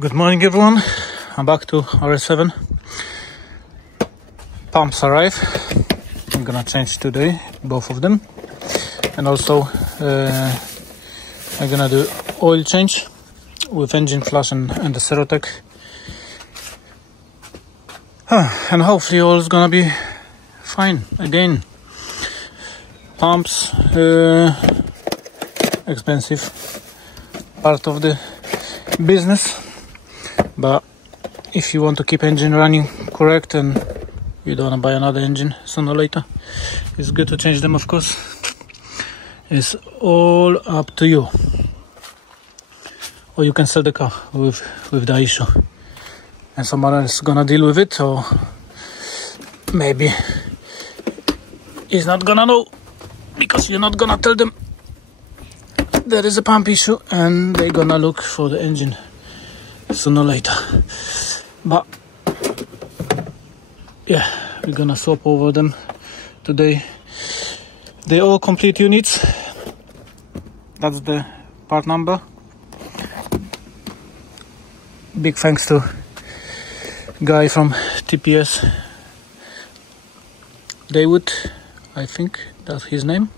Good morning everyone, I'm back to RS7. Pumps arrive. I'm gonna change today both of them, and also I'm gonna do oil change with engine flush and the Serotec, and hopefully all is gonna be fine again. Pumps, expensive part of the business, but if you want to keep engine running correct and you don't want to buy another engine sooner or later, it's good to change them. Of course, it's all up to you, or you can sell the car with the issue and someone else is gonna deal with it, or maybe he's not gonna know because you're not gonna tell them there is a pump issue and they're gonna look for the engine sooner or later. But yeah, we're gonna swap over them today. They all complete units. That's the part number. Big thanks to guy from TPS, David, I think that's his name.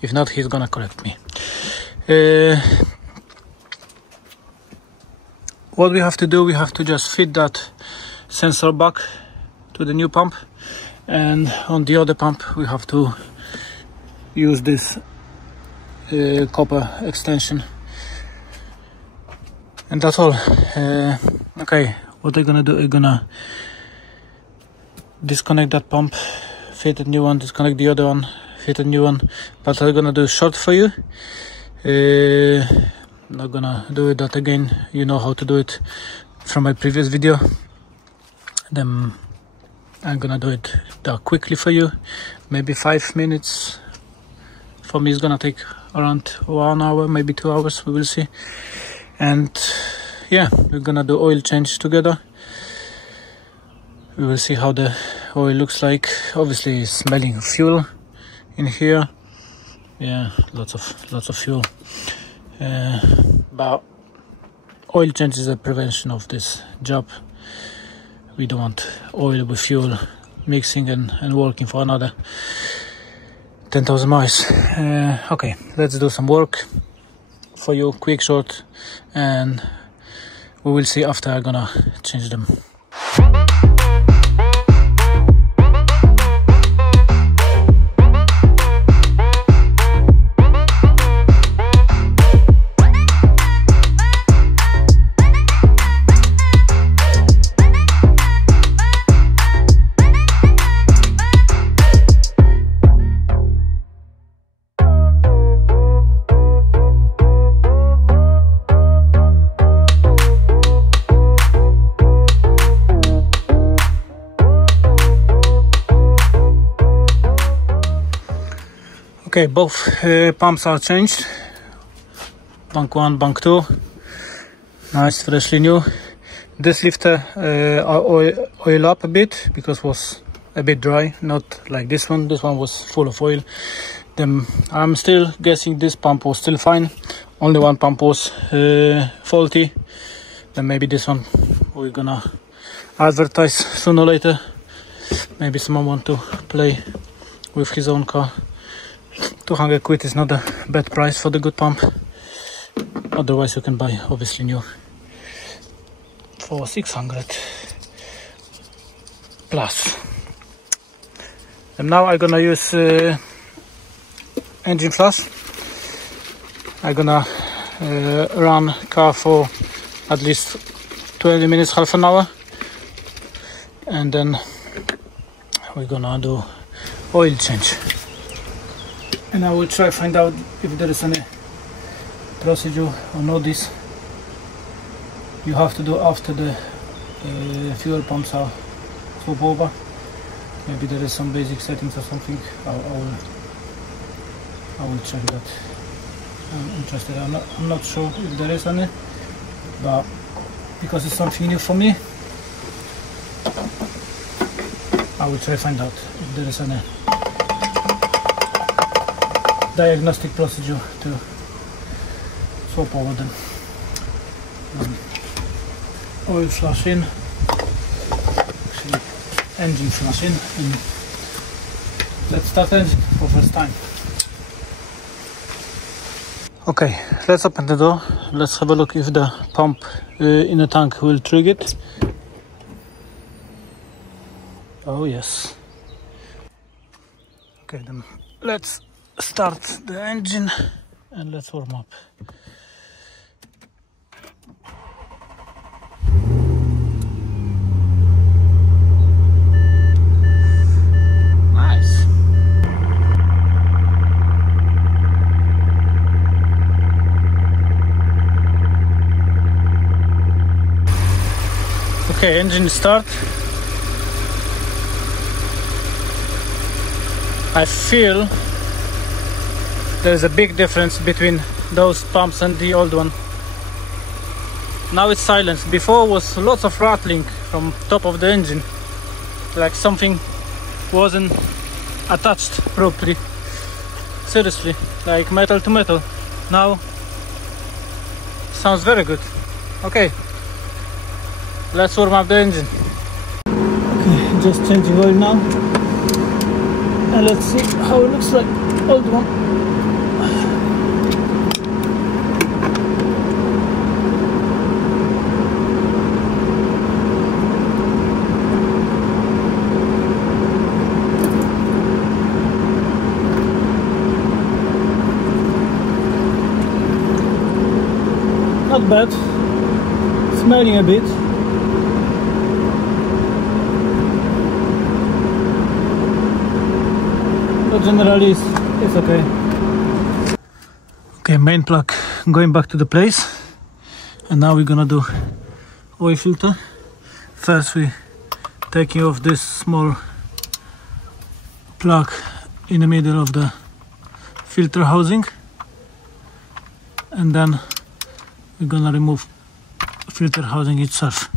If not, he's gonna correct me. What we have to do, we have to just fit that sensor back to the new pump, and on the other pump we have to use this copper extension, and that's all. Okay, what I'm gonna do, I'm gonna disconnect that pump, fit a new one, disconnect the other one, fit a new one, but I'm gonna do short for you. Not gonna do that again, you know how to do it from my previous video. Then I'm gonna do it that quickly for you, maybe 5 minutes. For me it's gonna take around 1 hour, maybe 2 hours, we will see. And yeah, we're gonna do oil change together. We will see how the oil looks like. Obviously it's smelling of fuel in here. Yeah, lots of fuel. But oil change is a prevention of this job. We don't want oil with fuel mixing and working for another 10,000 miles. Okay, let's do some work for you, quick, short, and we will see after I'm gonna change them. Okay, both pumps are changed. Bank 1, bank 2. Nice, freshly new. This lifter oil up a bit because it was a bit dry, not like this one. This one was full of oil. Then I'm still guessing this pump was still fine. Only one pump was faulty. Then maybe this one we're gonna advertise sooner or later. Maybe someone want to play with his own car. 200 quid is not a bad price for the good pump. Otherwise you can buy obviously new for 600 plus. And now I'm gonna use engine flush. I'm gonna run car for at least 20 minutes, half an hour, and then we're gonna do oil change. And I will try to find out if there is any procedure or notice you have to do after the fuel pumps are swapped over. Maybe there is some basic settings or something. I will check that. I'm interested. I'm not sure if there is any, but because it's something new for me, I will try to find out if there is any diagnostic procedure to swap over them. oil flush in, actually engine flush in, and let's start engine for first time. Okay, let's open the door. Let's have a look if the pump in the tank will trigger it. Oh yes. Okay, then let's start the engine and let's warm up. Nice. Okay, engine start. I feel there's a big difference between those pumps and the old one. Now it's silent. Before was lots of rattling from top of the engine, like something wasn't attached properly. Seriously, like metal to metal. Now sounds very good. Okay, let's warm up the engine. Okay, just changing oil now. And let's see how it looks like. Old one. Not bad. Smelling a bit. But generally it's okay. Okay, main plug going back to the place, and now we're gonna do oil filter. First we taking off this small plug in the middle of the filter housing, and then we're gonna remove filter housing itself.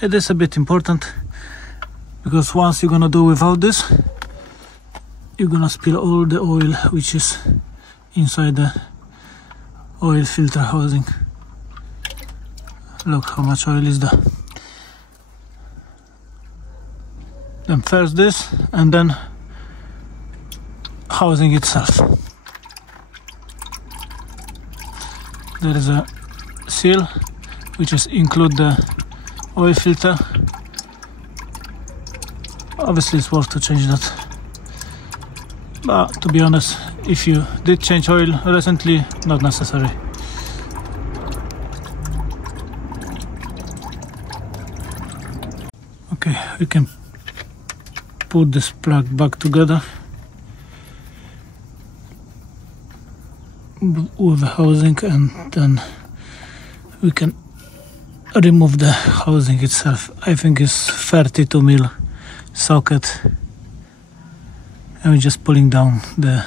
It is a bit important, because once you're gonna do without this, you're gonna spill all the oil which is inside the oil filter housing. Look how much oil is there. Then first this, and then housing itself. There is a seal which is include the oil filter. Obviously it's worth to change that, but to be honest, if you did change oil recently, not necessary. Okay, we can put this plug back together with the housing, and then we can remove the housing itself. I think it's 32mm socket, and we're just pulling down the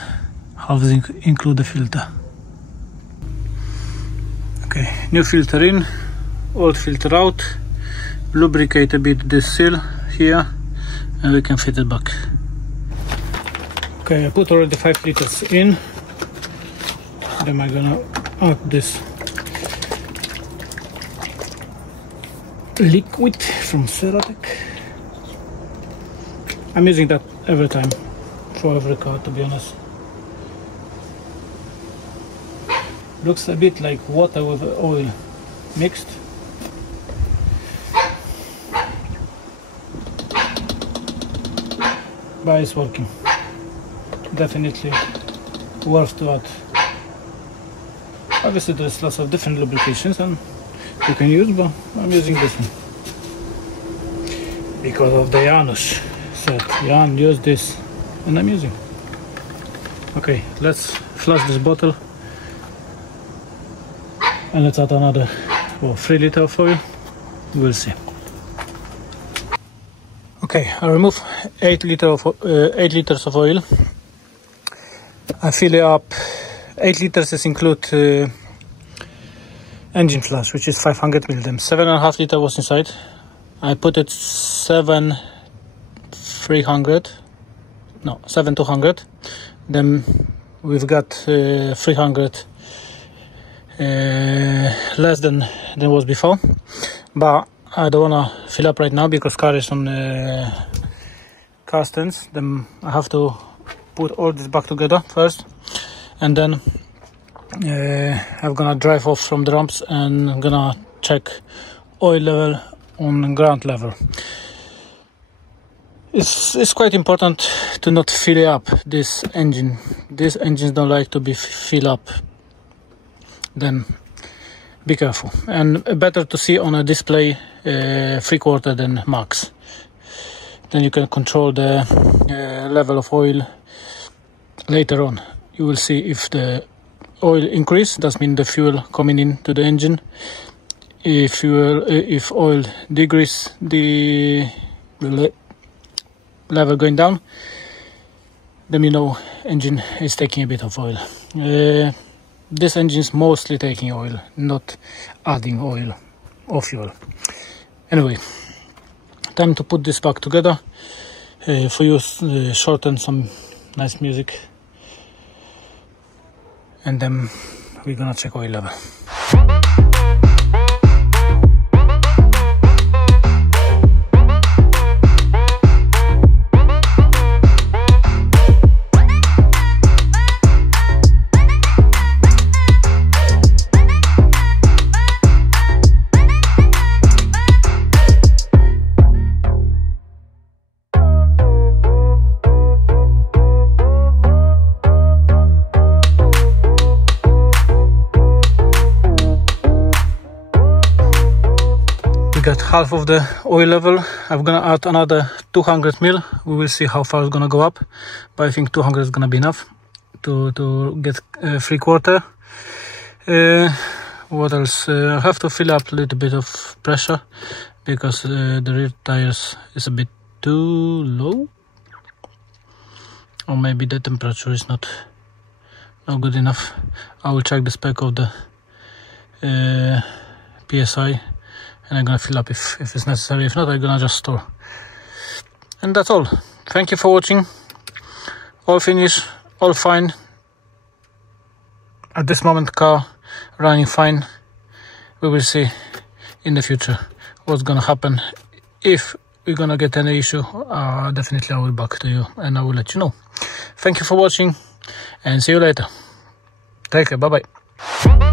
housing, include the filter. Okay, new filter in, old filter out, lubricate a bit this seal here, and we can fit it back. Okay, I put already 5 liters in. Then I'm gonna add this liquid from Ceratec. I'm using that every time for every car, to be honest. Looks a bit like water with oil mixed. But it's working. Definitely worth to add. Obviously there's lots of different lubrications and you can use, but I'm using this one because of the Janusz said, Jan, use this, and I'm using. Okay, let's flush this bottle and let's add another 3 liters of oil. We'll see. Okay, I remove 8 liters of oil. I fill it up. 8 liters is include engine flush, which is 500ml. Then 7.5 liters was inside. I put it 7,200. Then we've got 300 less than was before, but I don't wanna fill up right now because car is on car stands. Then I have to put all this back together first, and then I'm gonna drive off from the ramps and I'm gonna check oil level on ground level. It's quite important to not fill up this engine. These engines don't like to be filled up. Then be careful, and better to see on a display 3/4 than max. Then you can control the level of oil later on. You will see if the oil increase, that means the fuel coming into the engine. If oil decrease, the level going down, then you know engine is taking a bit of oil. This engine is mostly taking oil, not adding oil or fuel. Anyway, time to put this back together. For you, shorten some nice music, and then we're gonna check oil level. Got half of the oil level. I'm gonna add another 200 ml. We will see how far it's gonna go up, but I think 200 is gonna be enough to get 3/4. What else? I have to fill up a little bit of pressure because the rear tires is a bit too low, or maybe the temperature is not good enough. I will check the spec of the PSI, and I'm gonna fill up if it's necessary. If not, I'm gonna just store. And that's all. Thank you for watching. All finished, all fine. At this moment, car running fine. We will see in the future what's gonna happen. If we're gonna get any issue, definitely I will back to you and I will let you know. Thank you for watching and see you later. Take care. Bye bye.